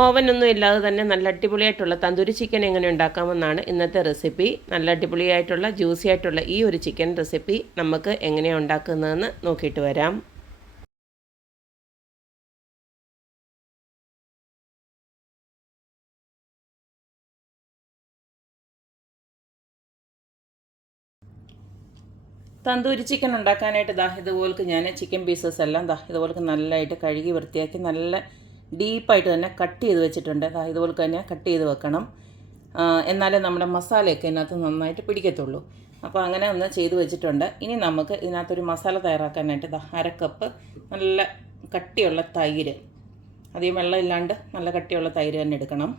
ഓവനൊന്നും ഇല്ലാതെ തന്നെ നല്ല അടിപൊളിയായിട്ടുള്ള തന്തൂരി ചിക്കൻ എങ്ങനെ ഉണ്ടാക്കാമെന്നാണ് ഇന്നത്തെ റെസിപ്പി. നല്ല അടിപൊളിയായിട്ടുള്ള ജ്യൂസി ആയിട്ടുള്ള ഈ ഒരു ചിക്കൻ റെസിപ്പി നമുക്ക് എങ്ങനെയാണ് ഉണ്ടാക്കുന്നതെന്ന് നോക്കിയിട്ട് വരാം. തന്തൂരി ചിക്കൻ ഉണ്ടാക്കാനായിട്ട് ഇതുപോലക്ക് ഞാൻ ചിക്കൻ പീസസ് എല്ലാം ഇതുപോലക്ക് നല്ലതായിട്ട് കഴുകി വൃത്തിയാക്കി നല്ല ഡീപ്പായിട്ട് തന്നെ കട്ട് ചെയ്ത് വെച്ചിട്ടുണ്ട്. ഇതുപോലെ തന്നെ കട്ട് ചെയ്ത് വെക്കണം, എന്നാലേ നമ്മുടെ മസാലയൊക്കെ ഇതിനകത്ത് നന്നായിട്ട് പിടിക്കത്തുള്ളൂ. അപ്പോൾ അങ്ങനെ ഒന്ന് ചെയ്ത് വെച്ചിട്ടുണ്ട്. ഇനി നമുക്ക് ഇതിനകത്തൊരു മസാല തയ്യാറാക്കാനായിട്ട് 1/2 കപ്പ് നല്ല കട്ടിയുള്ള തൈര്, അധികം വെള്ളമില്ലാണ്ട് നല്ല കട്ടിയുള്ള തൈര് തന്നെ എടുക്കണം.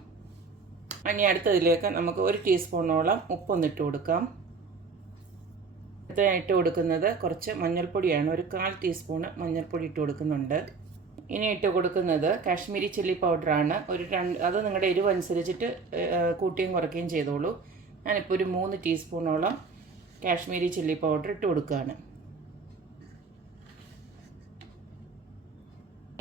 ഇനി അടുത്തതിലേക്ക് നമുക്ക് 1 ടീസ്പൂണോളം ഉപ്പൊന്നിട്ട് കൊടുക്കാം. ഇട്ട് കൊടുക്കുന്നത് കുറച്ച് മഞ്ഞൾപ്പൊടിയാണ്, ഒരു 1/4 ടീസ്പൂണ് മഞ്ഞൾപ്പൊടി ഇട്ട് കൊടുക്കുന്നുണ്ട്. ഇനി ഇട്ട് കൊടുക്കുന്നത് കാശ്മീരി ചില്ലി പൗഡറാണ്. അത് നിങ്ങളുടെ എരിവ് അനുസരിച്ചിട്ട് കൂട്ടുകയും കുറയ്ക്കുകയും ചെയ്തോളൂ. ഞാനിപ്പോൾ ഒരു 3 ടീസ്പൂണോളം കാശ്മീരി ചില്ലി പൗഡർ ഇട്ട് കൊടുക്കുകയാണ്.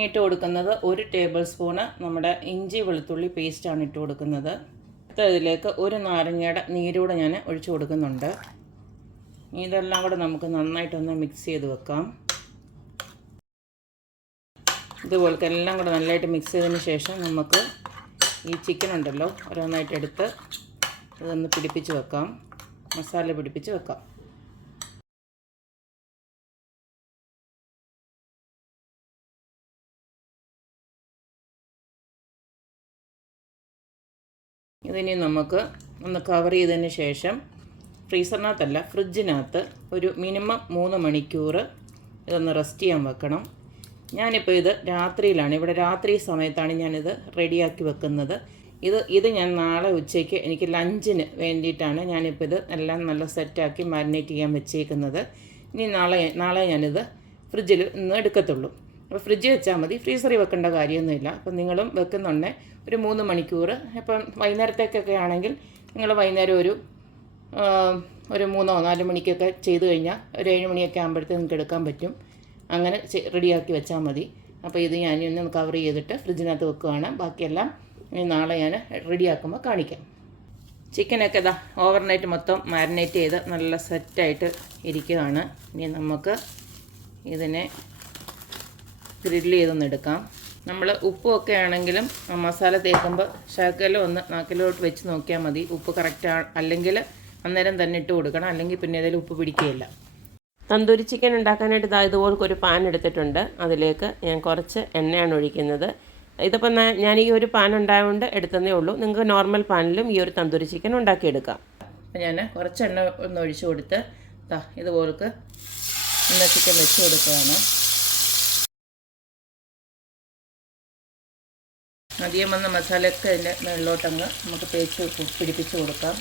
ഇട്ട് കൊടുക്കുന്നത് 1 ടേബിൾ സ്പൂണ് നമ്മുടെ ഇഞ്ചി വെളുത്തുള്ളി പേസ്റ്റാണ് ഇട്ട് കൊടുക്കുന്നത്. ഇതിലേക്ക് 1 നാരങ്ങയുടെ നീരൂടെ ഞാൻ ഒഴിച്ചു കൊടുക്കുന്നുണ്ട്. ഇതെല്ലാം കൂടെ നമുക്ക് നന്നായിട്ടൊന്ന് മിക്സ് ചെയ്ത് വെക്കാം. ഇതുപോലെ എല്ലാം കൂടെ നല്ലതായിട്ട് മിക്സ് ചെയ്തതിന് ശേഷം നമുക്ക് ഈ ചിക്കൻ ഉണ്ടല്ലോ ഓരോന്നായിട്ട് എടുത്ത് അതൊന്ന് പിടിപ്പിച്ച് വെക്കാം, മസാല പിടിപ്പിച്ച് വെക്കാം. ഇതിനി നമുക്ക് ഒന്ന് കവർ ചെയ്തതിന് ശേഷം ഫ്രീസറിനകത്തല്ല ഫ്രിഡ്ജിനകത്ത് ഒരു മിനിമം 3 മണിക്കൂർ ഇതൊന്ന് റെസ്റ്റ് ചെയ്യാൻ വെക്കണം. ഞാനിപ്പോൾ ഇത് രാത്രിയിലാണ്, ഇവിടെ രാത്രി സമയത്താണ് ഞാനിത് റെഡിയാക്കി വെക്കുന്നത്. ഇത് ഞാൻ നാളെ ഉച്ചയ്ക്ക് എനിക്ക് ലഞ്ചിന് വേണ്ടിയിട്ടാണ് ഞാനിപ്പോൾ ഇത് എല്ലാം നല്ല സെറ്റാക്കി മാരിനേറ്റ് ചെയ്യാൻ വെച്ചേക്കുന്നത്. ഇനി നാളെ ഞാനിത് ഫ്രിഡ്ജിൽ ഇന്ന് എടുക്കത്തുള്ളൂ. അപ്പോൾ ഫ്രിഡ്ജിൽ വെച്ചാൽ മതി, ഫ്രീസറിൽ വെക്കേണ്ട കാര്യമൊന്നുമില്ല. അപ്പം നിങ്ങളും വെക്കുന്നുണ്ടെങ്കിൽ ഒരു 3 മണിക്കൂർ, ഇപ്പം വൈകുന്നേരത്തേക്കൊക്കെ ആണെങ്കിൽ നിങ്ങൾ വൈകുന്നേരം ഒരു 3-4 മണിക്കൊക്കെ ചെയ്ത് കഴിഞ്ഞാൽ ഒരു 7 മണിയൊക്കെ ആകുമ്പോഴത്തേക്ക് നിങ്ങൾക്ക് എടുക്കാൻ പറ്റും. അങ്ങനെ റെഡിയാക്കി വെച്ചാൽ മതി. അപ്പോൾ ഇത് ഞാനൊന്ന് കവർ ചെയ്തിട്ട് ഫ്രിഡ്ജിനകത്ത് വെക്കുകയാണ്. ബാക്കിയെല്ലാം നാളെ ഞാൻ റെഡിയാക്കുമ്പോൾ കാണിക്കാം. ചിക്കനൊക്കെ ഓവർനൈറ്റ് മൊത്തം മാരിനേറ്റ് ചെയ്ത് നല്ല സെറ്റായിട്ട് ഇരിക്കുകയാണ്. ഇനി നമുക്ക് ഇതിനെ ഗ്രില്ല് ചെയ്തൊന്നെടുക്കാം. നമ്മൾ ഉപ്പൊക്കെ ആണെങ്കിലും മസാല തേക്കുമ്പോൾ ശകലം ഒന്ന് നാക്കിലോട്ട് വെച്ച് നോക്കിയാൽ മതി. ഉപ്പ് കറക്റ്റ് അല്ലെങ്കിൽ അന്നേരം തന്നെ ഇട്ട് കൊടുക്കണം, അല്ലെങ്കിൽ പിന്നെ ഇതിൽ ഉപ്പ് പിടിക്കുകയില്ല. തന്തൂരി ചിക്കൻ ഉണ്ടാക്കാനായിട്ട് ഇതുപോലൊക്കെ ഒരു പാൻ എടുത്തിട്ടുണ്ട്. അതിലേക്ക് ഞാൻ കുറച്ച് എണ്ണയാണ് ഒഴിക്കുന്നത്. ഇതിപ്പോൾ ഞാൻ ഈ ഒരു പാൻ ഉണ്ടായതുകൊണ്ട് എടുത്തതേ ഉള്ളൂ. നിങ്ങൾക്ക് നോർമൽ പാനിലും ഈ ഒരു തന്തൂരി ചിക്കൻ ഉണ്ടാക്കിയെടുക്കാം. അപ്പോൾ ഞാൻ കുറച്ച് എണ്ണ ഒന്ന് ഒഴിച്ചു കൊടുത്ത് ഇതുപോലൊക്കെ ചിക്കൻ വെച്ച് കൊടുക്കുകയാണ്. അധികം വന്ന മസാലയൊക്കെ അതിൻ്റെ മുകളിലോട്ടങ്ങ് നമുക്ക് തേച്ച് പിടിപ്പിച്ച് കൊടുക്കാം.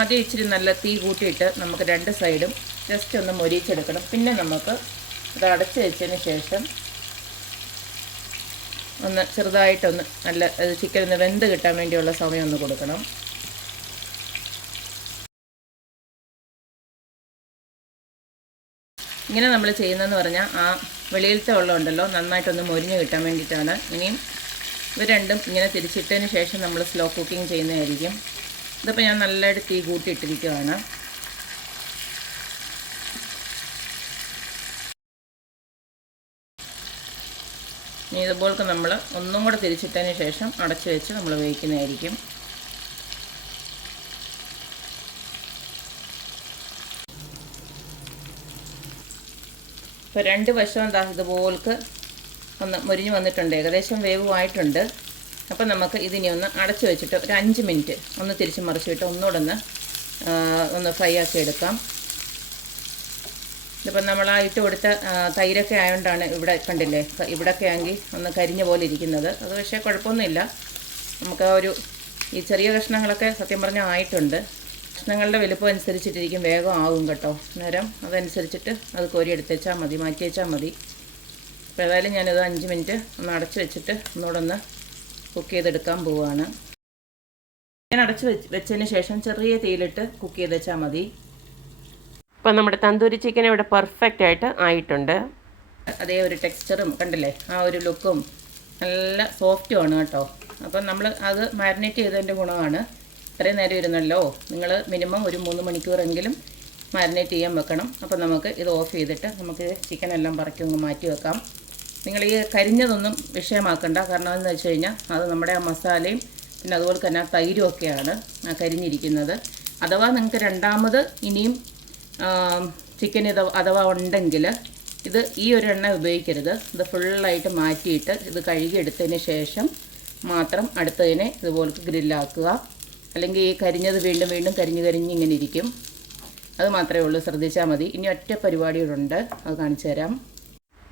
ആദ്യം ഇച്ചിരി നല്ല തീ കൂട്ടിയിട്ട് നമുക്ക് 2 സൈഡും ജസ്റ്റ് ഒന്ന് മൊരിച്ചെടുക്കണം. പിന്നെ നമുക്ക് അത് അടച്ച് വെച്ചതിന് ശേഷം ഒന്ന് ചെറുതായിട്ടൊന്ന് നല്ല ചിക്കൻ ഒന്ന് വെന്ത് കിട്ടാൻ വേണ്ടിയുള്ള സമയം ഒന്ന് കൊടുക്കണം. ഇങ്ങനെ നമ്മൾ ചെയ്യുന്നതെന്ന് പറഞ്ഞാൽ ആ വെളിയിലത്തെ വെള്ളം ഉണ്ടല്ലോ നന്നായിട്ടൊന്ന് മൊരിഞ്ഞ് കിട്ടാൻ വേണ്ടിയിട്ടാണ്. ഇനിയും ഇവ രണ്ടും ഇങ്ങനെ തിരിച്ചിട്ടതിന് ശേഷം നമ്മൾ സ്ലോ കുക്കിംഗ് ചെയ്യുന്നതായിരിക്കും. ഇതിപ്പോൾ ഞാൻ നല്ലതായിട്ട് തീ കൂട്ടിയിട്ടിരിക്കുകയാണ്. ഇനി ഇതുപോലൊക്കെ നമ്മൾ ഒന്നും കൂടെ തിരിച്ചിട്ടതിന് ശേഷം അടച്ചു വെച്ച് നമ്മൾ വേവിക്കുന്നതായിരിക്കും. ഇപ്പോൾ 2 വശവും ഇതുപോലക്ക് ഒന്ന് മൊരിഞ്ഞ് വന്നിട്ടുണ്ട്, ഏകദേശം വേവുമായിട്ടുണ്ട്. അപ്പോൾ നമുക്ക് ഇതിനെ ഒന്ന് അടച്ചു വെച്ചിട്ട് ഒരു 5 മിനിറ്റ് ഒന്ന് തിരിച്ച് മറിച്ചിട്ട് ഒന്നുകൂടെ ഒന്ന് ഫ്രൈ ആക്കി എടുക്കാം. ഇതിപ്പോൾ നമ്മൾ ഇട്ട് കൊടുത്ത തൈരൊക്കെ ആയതുകൊണ്ടാണ് ഇവിടെ കണ്ടില്ലേ, ഇവിടെയൊക്കെ ആണെങ്കിൽ ഒന്ന് കരിഞ്ഞ പോലെ ഇരിക്കുന്നത്. അത് പക്ഷേ കുഴപ്പമൊന്നുമില്ല. നമുക്ക് ഈ ചെറിയ കഷ്ണങ്ങളൊക്കെ സത്യം പറഞ്ഞാൽ ആയിട്ടുണ്ട്. കഷ്ണങ്ങളുടെ വലുപ്പം അനുസരിച്ചിട്ടിരിക്കും, വേഗം ആവും കേട്ടോ. അന്നേരം അതനുസരിച്ചിട്ട് അത് കോരി എടുത്തേച്ചാൽ മതി, മാറ്റി വെച്ചാൽ മതി. അപ്പോൾ ഏതായാലും ഞാനത് 5 മിനിറ്റ് ഒന്ന് അടച്ച് വെച്ചിട്ട് ഒന്നുകൂടെ കുക്ക് ചെയ്തെടുക്കാൻ പോവുകയാണ്. ഞാൻ അടച്ച് വെച്ചതിന് ശേഷം ചെറിയ തീയിലിട്ട് കുക്ക് ചെയ്ത് വെച്ചാൽ മതി. ഇപ്പോൾ നമ്മുടെ തന്തൂരി ചിക്കൻ ഇവിടെ പെർഫെക്റ്റ് ആയിട്ട് ആയിട്ടുണ്ട്. അതേ ഒരു ടെക്സ്ചറും കണ്ടില്ലേ, ആ ഒരു ലുക്കും നല്ല സോഫ്റ്റുമാണ് കേട്ടോ. അപ്പം നമ്മൾ അത് മാരിനേറ്റ് ചെയ്തതിൻ്റെ ഗുണമാണ്. ഇത്രയും നേരം ഇരുന്നല്ലോ, നിങ്ങൾ മിനിമം ഒരു 3 മണിക്കൂറെങ്കിലും മാരിനേറ്റ് ചെയ്യാൻ വെക്കണം. അപ്പോൾ നമുക്ക് ഇത് ഓഫ് ചെയ്തിട്ട് നമുക്ക് ചിക്കനെല്ലാം പറക്കി ഒന്ന് മാറ്റി വെക്കാം. നിങ്ങൾ ഈ കരിഞ്ഞതൊന്നും വിഷയമാക്കണ്ട. കാരണം എന്ന് വെച്ച് കഴിഞ്ഞാൽ അത് നമ്മുടെ ആ മസാലയും പിന്നെ അതുപോലെ തന്നെ തൈരും ഒക്കെയാണ് കരിഞ്ഞിരിക്കുന്നത്. അഥവാ നിങ്ങൾക്ക് രണ്ടാമത് ഇനിയും ചിക്കൻ അഥവാ ഉണ്ടെങ്കിൽ ഇത് ഈ ഒരു എണ്ണ ഉപയോഗിക്കരുത്. ഇത് ഫുള്ളായിട്ട് മാറ്റിയിട്ട് ഇത് കഴുകിയെടുത്തതിന് ശേഷം മാത്രം അടുത്തതിനെ ഇതുപോലെ ഗ്രില്ലാക്കുക. അല്ലെങ്കിൽ ഈ കരിഞ്ഞത് വീണ്ടും വീണ്ടും കരിഞ്ഞ് ഇങ്ങനെ ഇരിക്കും. അത് മാത്രമേ ഉള്ളൂ, ശ്രദ്ധിച്ചാൽ മതി. ഇനി ഒറ്റ പരിപാടികളുണ്ട്, അത് കാണിച്ചു തരാം.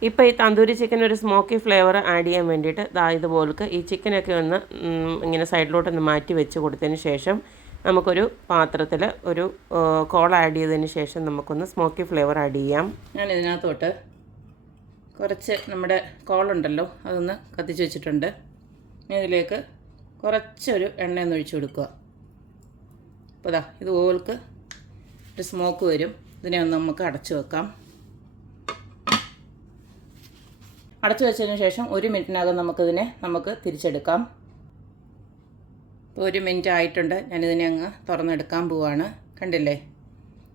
ഇപ്പോൾ ഈ തന്തൂരി ചിക്കൻ ഒരു സ്മോക്കി ഫ്ലേവർ ആഡ് ചെയ്യാൻ വേണ്ടിയിട്ട് ഇതുപോലക്ക് ഈ ചിക്കനൊക്കെ ഒന്ന് ഇങ്ങനെ സൈഡിലോട്ടൊന്ന് മാറ്റി വെച്ച് കൊടുത്തതിന് ശേഷം നമുക്കൊരു പാത്രത്തിൽ ഒരു കോൾ ആഡ് ചെയ്തതിന് ശേഷം നമുക്കൊന്ന് സ്മോക്കി ഫ്ലേവർ ആഡ് ചെയ്യാം. ഞാൻ ഇതിനകത്തോട്ട് കുറച്ച് നമ്മുടെ കോളുണ്ടല്ലോ അതൊന്ന് കത്തിച്ച് വെച്ചിട്ടുണ്ട്. ഇതിലേക്ക് കുറച്ചൊരു എണ്ണയൊന്ന് ഒഴിച്ചു കൊടുക്കുക. അപ്പോൾ ഇതുപോലക്ക് ഒരു സ്മോക്ക് വരും. ഇതിനെ ഒന്ന് നമുക്ക് അടച്ചു വെക്കാം. അടച്ചു വെച്ചതിന് ശേഷം 1 മിനിറ്റിനകം നമുക്ക് തിരിച്ചെടുക്കാം. ഇപ്പോൾ 1 മിനിറ്റ് ആയിട്ടുണ്ട്. ഞാനിതിനെ അങ്ങ് തുറന്നെടുക്കാൻ പോവാണ്. കണ്ടില്ലേ,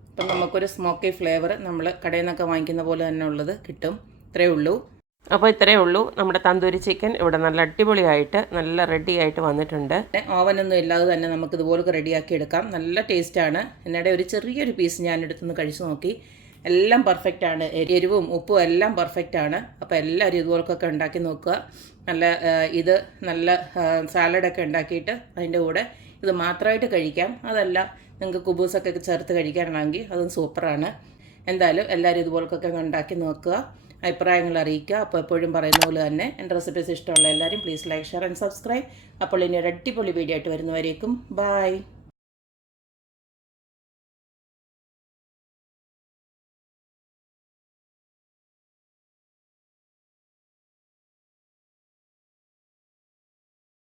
അപ്പം നമുക്കൊരു സ്മോക്കി ഫ്ലേവർ നമ്മൾ കടയിൽ നിന്നൊക്കെ വാങ്ങിക്കുന്ന പോലെ തന്നെ ഉള്ളത് കിട്ടും. ഇത്രയേ ഉള്ളൂ. അപ്പോൾ ഇത്രയേ ഉള്ളൂ. നമ്മുടെ തന്തൂരി ചിക്കൻ ഇവിടെ നല്ല അടിപൊളിയായിട്ട് നല്ല റെഡി ആയിട്ട് വന്നിട്ടുണ്ട്. ഓവനൊന്നും ഇല്ലാതെ തന്നെ നമുക്കിതുപോലെ റെഡിയാക്കി എടുക്കാം. നല്ല ടേസ്റ്റാണ്. എന്നിടെ ഒരു ചെറിയൊരു പീസ് ഞാൻ എടുത്തുനിന്ന് കഴിച്ചു നോക്കി. എല്ലാം പെർഫെക്റ്റാണ്. എരിവും ഉപ്പും എല്ലാം പെർഫെക്റ്റാണ്. അപ്പോൾ എല്ലാവരും ഇതുപോലൊക്കെ ഉണ്ടാക്കി നോക്കുക. നല്ല സാലഡൊക്കെ ഉണ്ടാക്കിയിട്ട് അതിൻ്റെ കൂടെ ഇത് മാത്രമായിട്ട് കഴിക്കാം. അതല്ല നിങ്ങൾക്ക് കുബൂസൊക്കെ ചേർത്ത് കഴിക്കാനാണെങ്കിൽ അതും സൂപ്പറാണ്. എന്തായാലും എല്ലാവരും ഇതുപോലൊക്കെ ഉണ്ടാക്കി നോക്കുക, അഭിപ്രായങ്ങൾ അറിയിക്കുക. അപ്പോൾ എപ്പോഴും പറയുന്ന പോലെ തന്നെ എൻ്റെ റെസിപ്പീസ് ഇഷ്ടമുള്ള എല്ലാവരും please like, share and subscribe. അപ്പോൾ ഇനി ഒരു അടിപൊളി വീഡിയോ ആയിട്ട് വരുന്നവരേക്കും ബൈ.